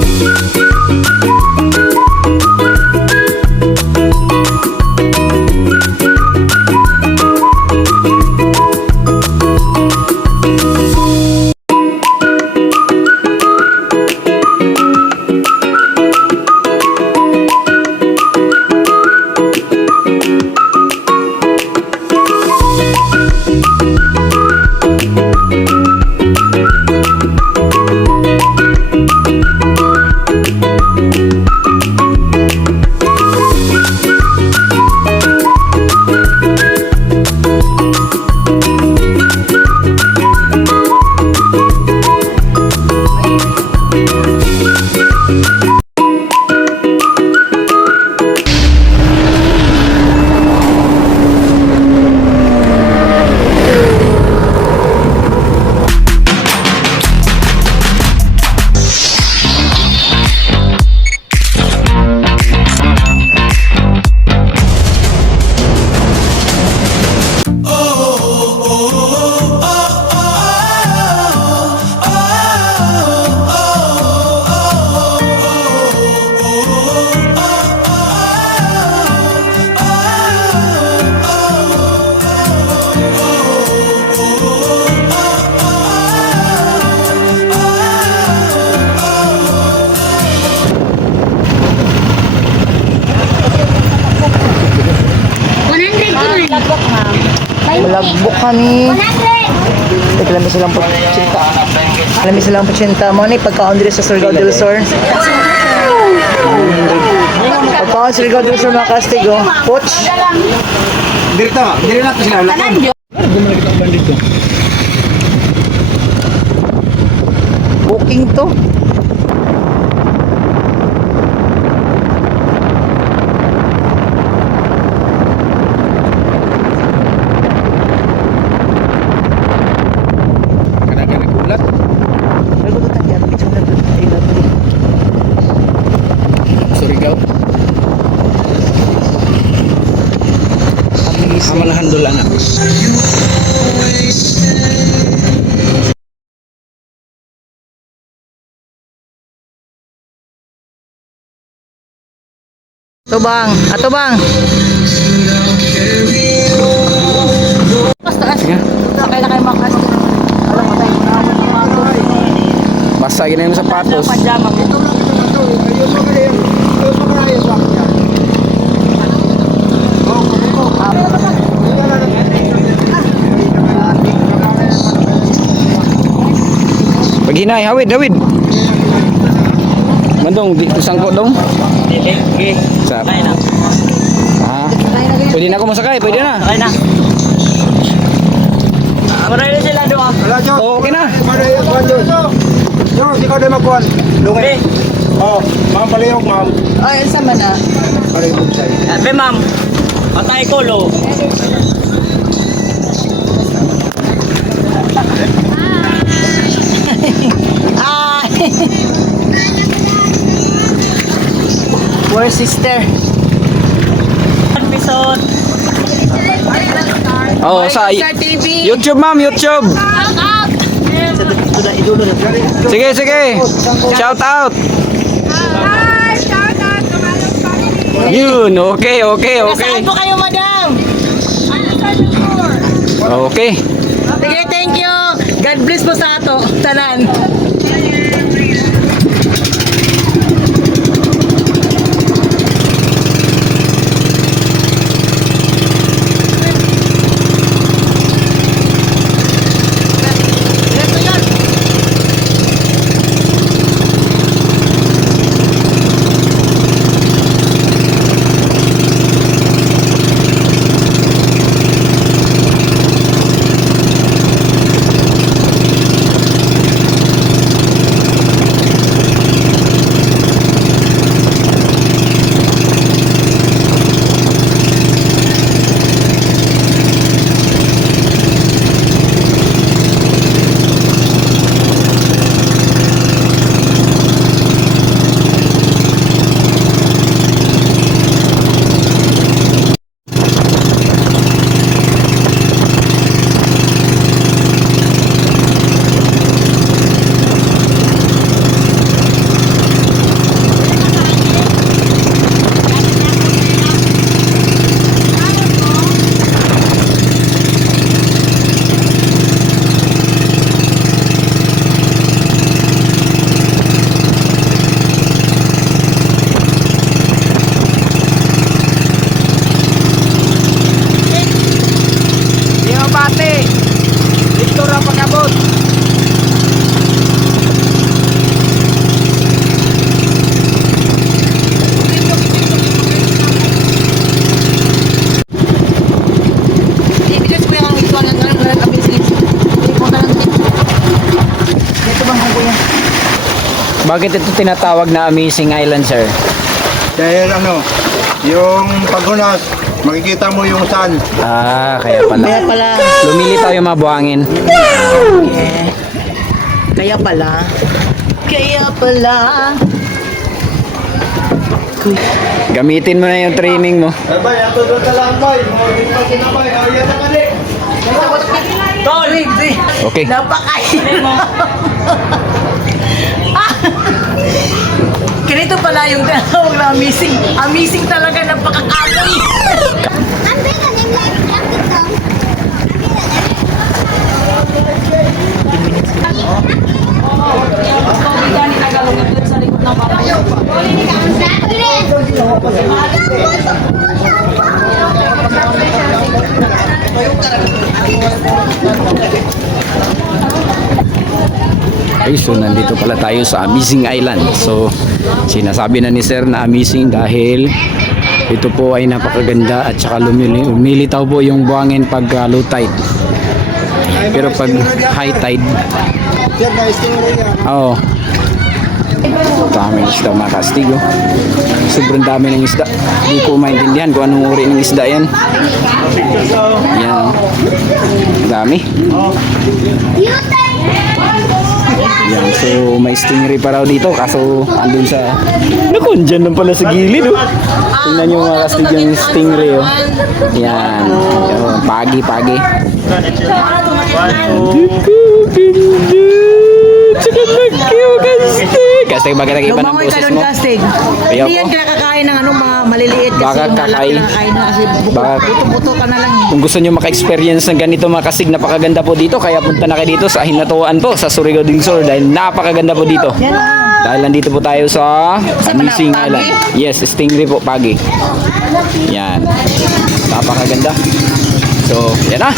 Música Silang pagchinta. Mo ni pagkaon dito sa Surigao del Sur. Pagkaon sa Surigao del Sur mga kastigo. Coach. Dirito, diri na to sila. Lakon. Booking to. Kadang-kadang nagkulat. Ay, kung tayo, ang picture na to. Ay, nato. Surigao. Amazing. Amalahan doon lang. Ato bang? Ato bang? Sige. Sakay na kayo mga kastigo. Alam mo tayo. Basa gina yung sapatos. Pajama mo. Pag hinay, hawid, hawid. Mandong, di to sangko dong. Sa. Ah. Pwede na ako masakay, pwede na. Okay na. Marami na sila doon. Wala, Jod. Oh, okay na. Yung kuhan, Jod? Jod, ikaw din magkuhan. Lungay. Oh, ma'am, palihog, ma'am. Ay, isa man na. Palihog sa'yo. Be ma'am, patay ko lo. Ah! Poor sister. Episode. Oh, sa TV. YouTube, ma'am, YouTube. Sige, sige. Shout out. Yun, okay, okay, okay. Saan po kayo, madam? Okay. Sige, thank you. God bless po sa ato. Tanan. Bakit ito tinatawag na Amazing Island, sir? Dahil ano, yung paghunas, makikita mo yung sun. Ah, kaya pala. Kaya pala. Lumilitaw yung mga buhangin. Eh, Kaya pala. Kaya pala. Gamitin mo na yung training mo. Abay, ato doon sa lambay. Hindi pa sinabay. Ayaw na kali. Tol! Okay. Napakain mo. Ganito pala yung tinawag na amazing. Amazing talaga, napakakamoy. Guys, so nandito pala tayo sa Amazing Island. So, sinasabi na ni Sir na amazing dahil ito po ay napakaganda at saka lumili, lumilitaw po yung buhangin pag uh, low tide. Pero pag high tide, Yan guys, tingnan yan. oo. Daming isda mga kastigo. Sobrang dami ng isda. Hindi ko maintindihan kung anong uri ng isda yan. Yan. Dami. Yan, so may stingray pa raw dito kaso andun sa Naku, andyan lang pala sa gilid oh. Tingnan nyo mga kastig yung stingray oh. Yan, Yan, pagi pagi Tsaka laki oh kastig Kastig bakit nag-iba ng Lumangoy ka boses doon, mo? Castig. Ayaw Hindi yan ko. kinakakain ng ano, mga maliliit kasi Baka yung malaki kakain. kinakain na kasi Baka- buto-buto ka na lang. eh. Kung gusto nyo maka-experience ng ganito mga kasig, napakaganda po dito. Kaya punta na kayo dito sa Hinatuan po, sa Surigao del Sur. Dahil napakaganda po dito. Yan na. Dahil nandito po tayo sa Pagi? Island. Yes, Stingray po, Pagi. Yan. Napakaganda. So, yan na.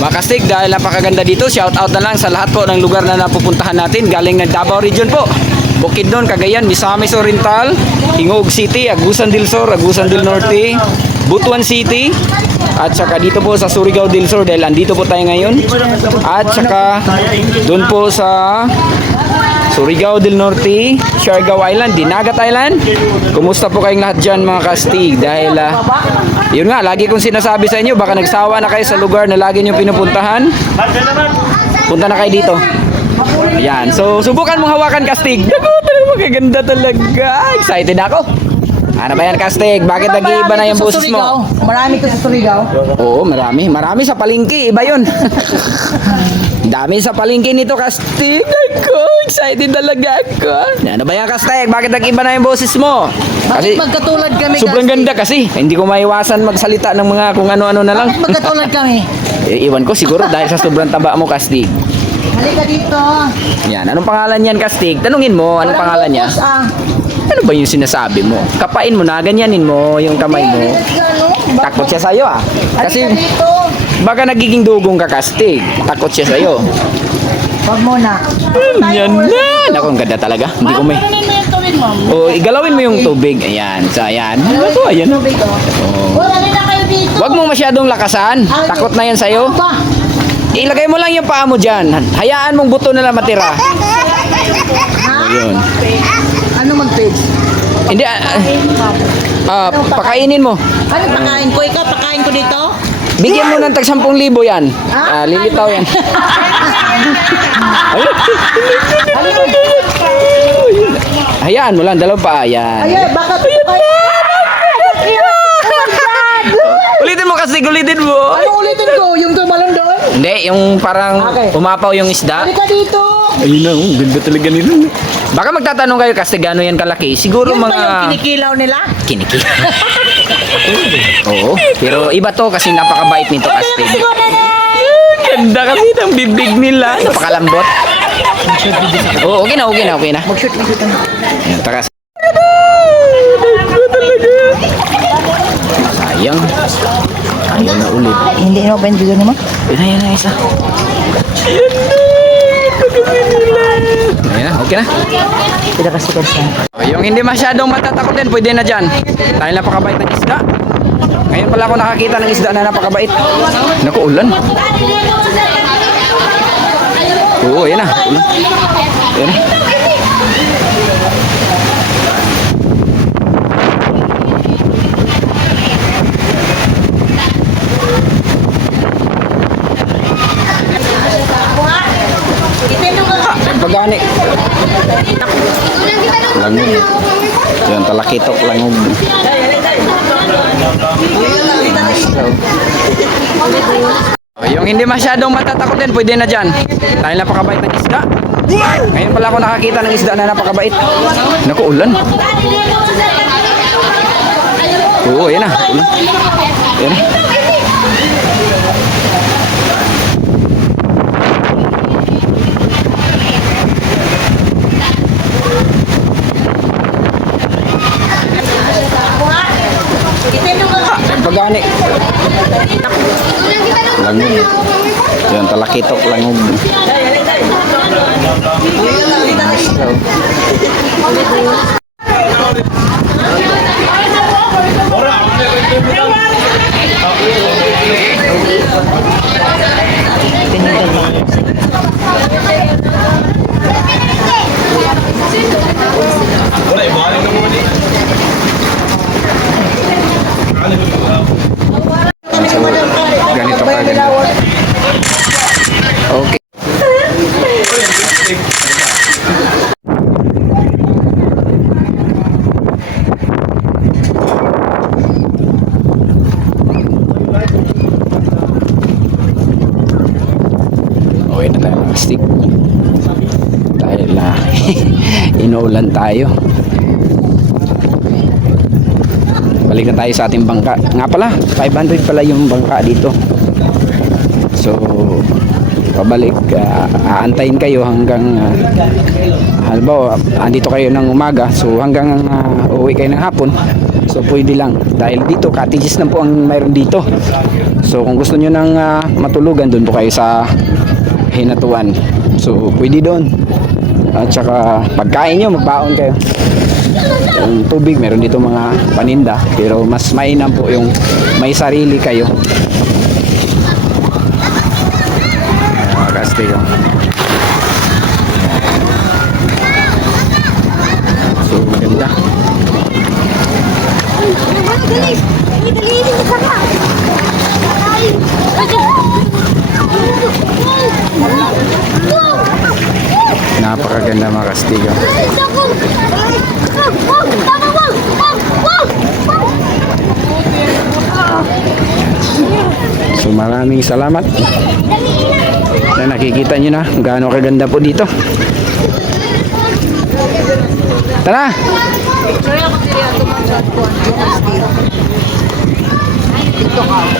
Mga kastig, dahil napakaganda dito, shout out na lang sa lahat po ng lugar na napupuntahan natin. Galing ng Davao Region po. Bukidnon, Cagayan, Misamis Oriental, Hingog City, Agusan del Sur, Agusan del Norte, Butuan City, at saka dito po sa Surigao del Sur dahil andito po tayo ngayon. At saka doon po sa Surigao del Norte, Siargao Island, Dinagat Island. Kumusta po kayong lahat dyan mga kastig? Dahil, ah, yun nga, lagi kong sinasabi sa inyo, baka nagsawa na kayo sa lugar na lagi nyo pinupuntahan. Punta na kayo dito. Ayan, so subukan mong hawakan kastig. Naku, talaga magaganda talaga. Excited ako. Ano ba yan, Kastig? Bakit nag-iiba na yung boses mo? Surigao. Marami to sa Surigao. Oo, marami. Marami sa palengke. Iba yun. Dami sa palengke nito, Kastig. Ako, excited talaga ako. Ano ba yan, Kastig? Bakit nag-iba na yung boses mo? Bakit magkatulad kami, sobrang Castig? ganda kasi. Hindi ko maiwasan magsalita ng mga kung ano-ano na lang. Bakit magkatulad kami? Eh, iwan ko siguro dahil sa sobrang taba mo, Kastig. Halika dito. Yan, anong pangalan niyan, Kastig? Tanungin mo, anong Walang pangalan niya? focus, ah. Ano ba yung sinasabi mo? Kapain mo na, ganyanin mo yung kamay mo. Takot siya sa'yo ah. Kasi Halika dito. Baka nagiging dugong ka, Kastig. Takot siya sa'yo. Huwag muna. Yan na! Naku, ang ganda talaga. Hindi ko may... Kunin mo yung tubig mo. O, igalawin mo yung tubig. Ayan. So, ayan. Ito, ayan. Tubig, oh. Wala na kayo dito. Huwag mo masyadong lakasan. Takot na yan sa'yo. Ba? Ilagay mo lang yung paa mo dyan. Hayaan mong buto na lang matira. Ayun. Ano mag-page? Hindi, ah, ah, pakainin mo. Ano pakain ko? Ikaw pakain ko dito? Bigyan mo ng tag 10,000 yan. Ah, lilitaw yan. Hayaan mo lang, dalawang paa. Yan. Ay, bakit? Ulitin mo kasi, ulitin mo. Ano ulitin ko? Yung tumalon doon? Hindi, yung parang Okay. umapaw yung isda. Halika dito. Ayun na, oh, ganda talaga nila. Baka magtatanong kayo kasi gano'n yan kalaki. Siguro Yun ba yung mga... kinikilaw nila? Kiniki. Oo, pero iba to kasi napakabait nito kasi. Ganda kasi ng bibig nila. Napakalambot. Oo, okay na, okay na, okay na. Mag-shoot, mag-shoot. Ayan, takas. Sayang. Ayaw na ulit. Hindi na open video mo? Yan na, isa. Ayan na, okay na. Kasi. O, Yung hindi masyadong matatakotin, pwede na dyan. Dahil napakabait ng isda. Ngayon pala ako nakakita ng isda na napakabait. Naku, ulan. Oo, yan na. Ulan. Yan na. Langog. Yan, talakitok, langog. Yung hindi masyadong matatakotin, pwede na dyan. Dahil napakabait ng isda. Ngayon pala ako nakakita ng isda na napakabait. Naku, ulan. Oo, yan na. Yan na. Pagani. Langog. Yan, talakitok, langog. So, ganito ka ganda. Okay. Okay na tayo stick. Dahil na inuulan tayo. Balik na tayo sa ating bangka. Nga pala, 500 pala yung bangka dito. So, pabalik, ah, aantayin kayo hanggang, uh, halimbawa, andito kayo ng umaga, so hanggang ah, uuwi kayo ng hapon, so pwede lang. Dahil dito, cottages lang po ang mayroon dito. So, kung gusto nyo ng ah, matulugan, doon po kayo sa hinatuan. So, pwede doon. At saka, pagkain nyo, magbaon kayo yung tubig, meron dito mga paninda. Pero mas mainam po yung may sarili kayo. Mga Castillo so maganda. Napakaganda mga Castillo ko! Wag! Wag! Tama! Wag! So maraming salamat na nakikita nyo na gaano kaganda po dito tara Tawag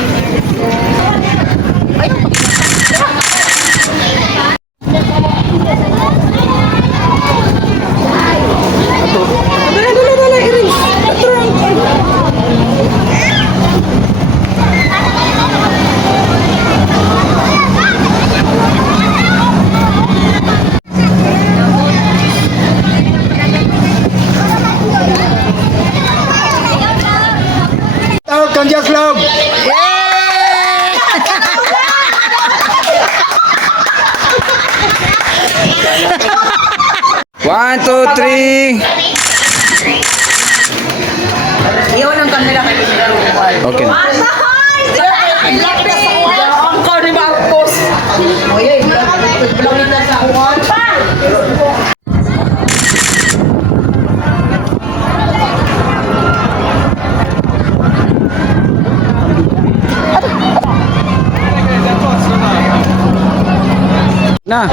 na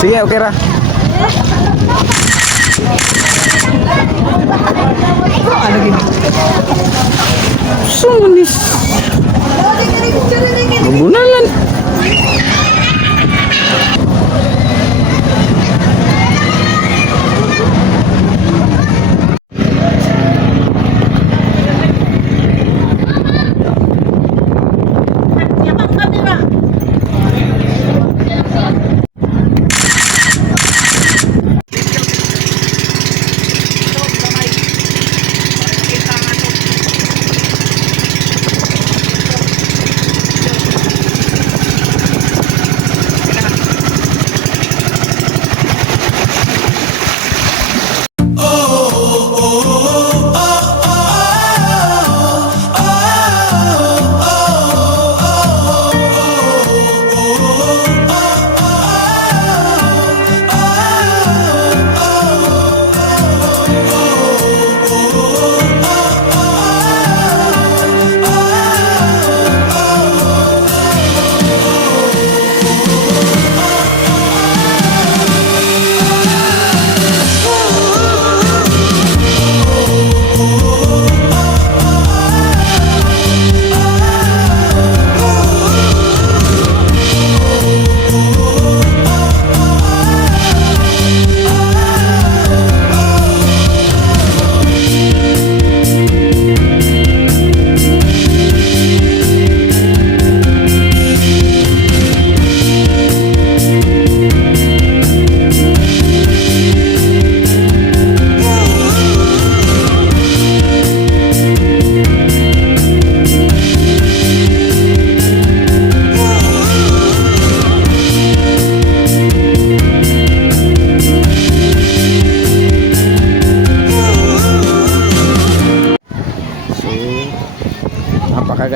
sige okay ra Sunis. Mabunalan.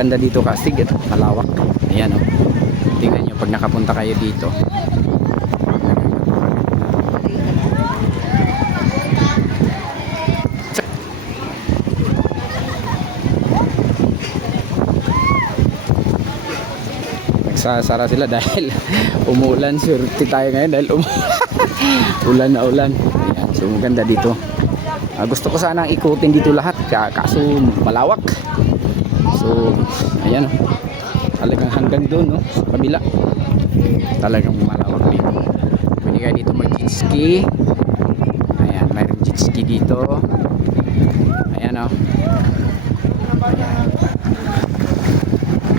Napakaganda dito kasi ito, malawak. Ayan oh. Tingnan nyo pag nakapunta kayo dito. Nagsasara sila dahil umuulan. Swerte tayo ngayon dahil um ulan na ulan. Ayan, so maganda dito. Ah, gusto ko sanang ikutin dito lahat ka- kaso malawak. So, ayan oh. Talagang hanggang doon no, sa kabila. Talagang malawak dito. Pwede kayo dito mag-jet ski. Ayan, mayroong jet dito. Ayan oh. Ayan.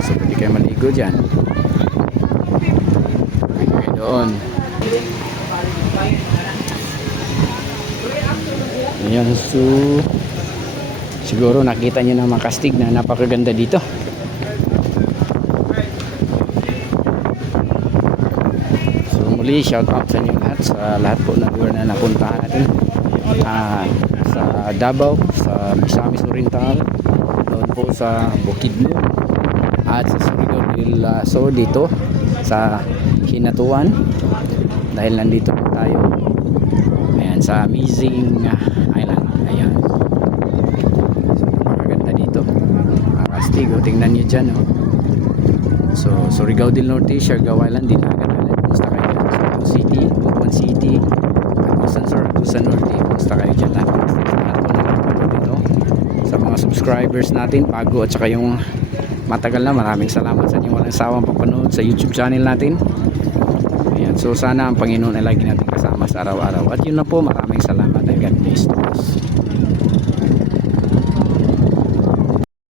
So, pwede kayo maligo dyan. Pwede kayo doon. Ayan, so siguro nakita nyo na makastig na napakaganda dito. So muli, shout out sa inyo lahat sa lahat po ng lugar na napuntahan natin. Ah, sa Davao, sa Misamis Oriental, doon po sa Bukidnon, at sa Surigao del Sur dito sa Hinatuan dahil nandito po tayo ayan sa amazing island ayan so maganda dito o tingnan nyo dyan oh. so Surigao del Norte Siargao Island Dinagan Island kumusta kayo dyan Surigao City Butuan City Agusan Sur Agusan Norte. Kumusta kayo dyan lahat sa mga subscribers natin Pago at saka yung matagal na maraming salamat sa inyo walang sawang papanood sa YouTube channel natin. Ayan, so sana ang Panginoon ay lagi natin kasama sa araw-araw. At yun na po, maraming salamat